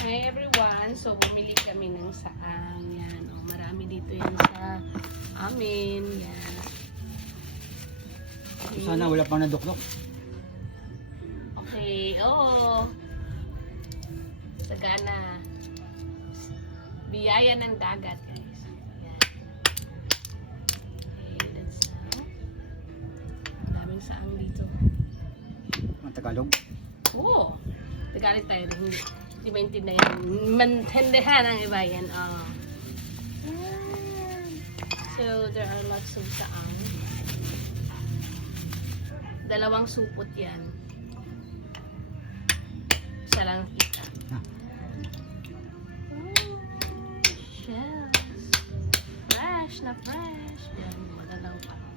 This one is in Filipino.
Hi everyone! So, bumili kami ng saang. Yan. O, marami dito yan sa amin. Yan. Okay. Sana wala pang nadukdok. Okay. Oh. Sagana. Biyaya ng dagat, guys. Yan. Okay, that's daming saang dito. Ang Tagalog. Oo. Tagalog tayo. Hindi maintindihan. Maintindihan ang iba yan. Oh. Yan. So, there are lots of saang. Dalawang supot yan. Isa lang kita. Ah. Shells. Fresh na fresh. Yan, magalaw pa.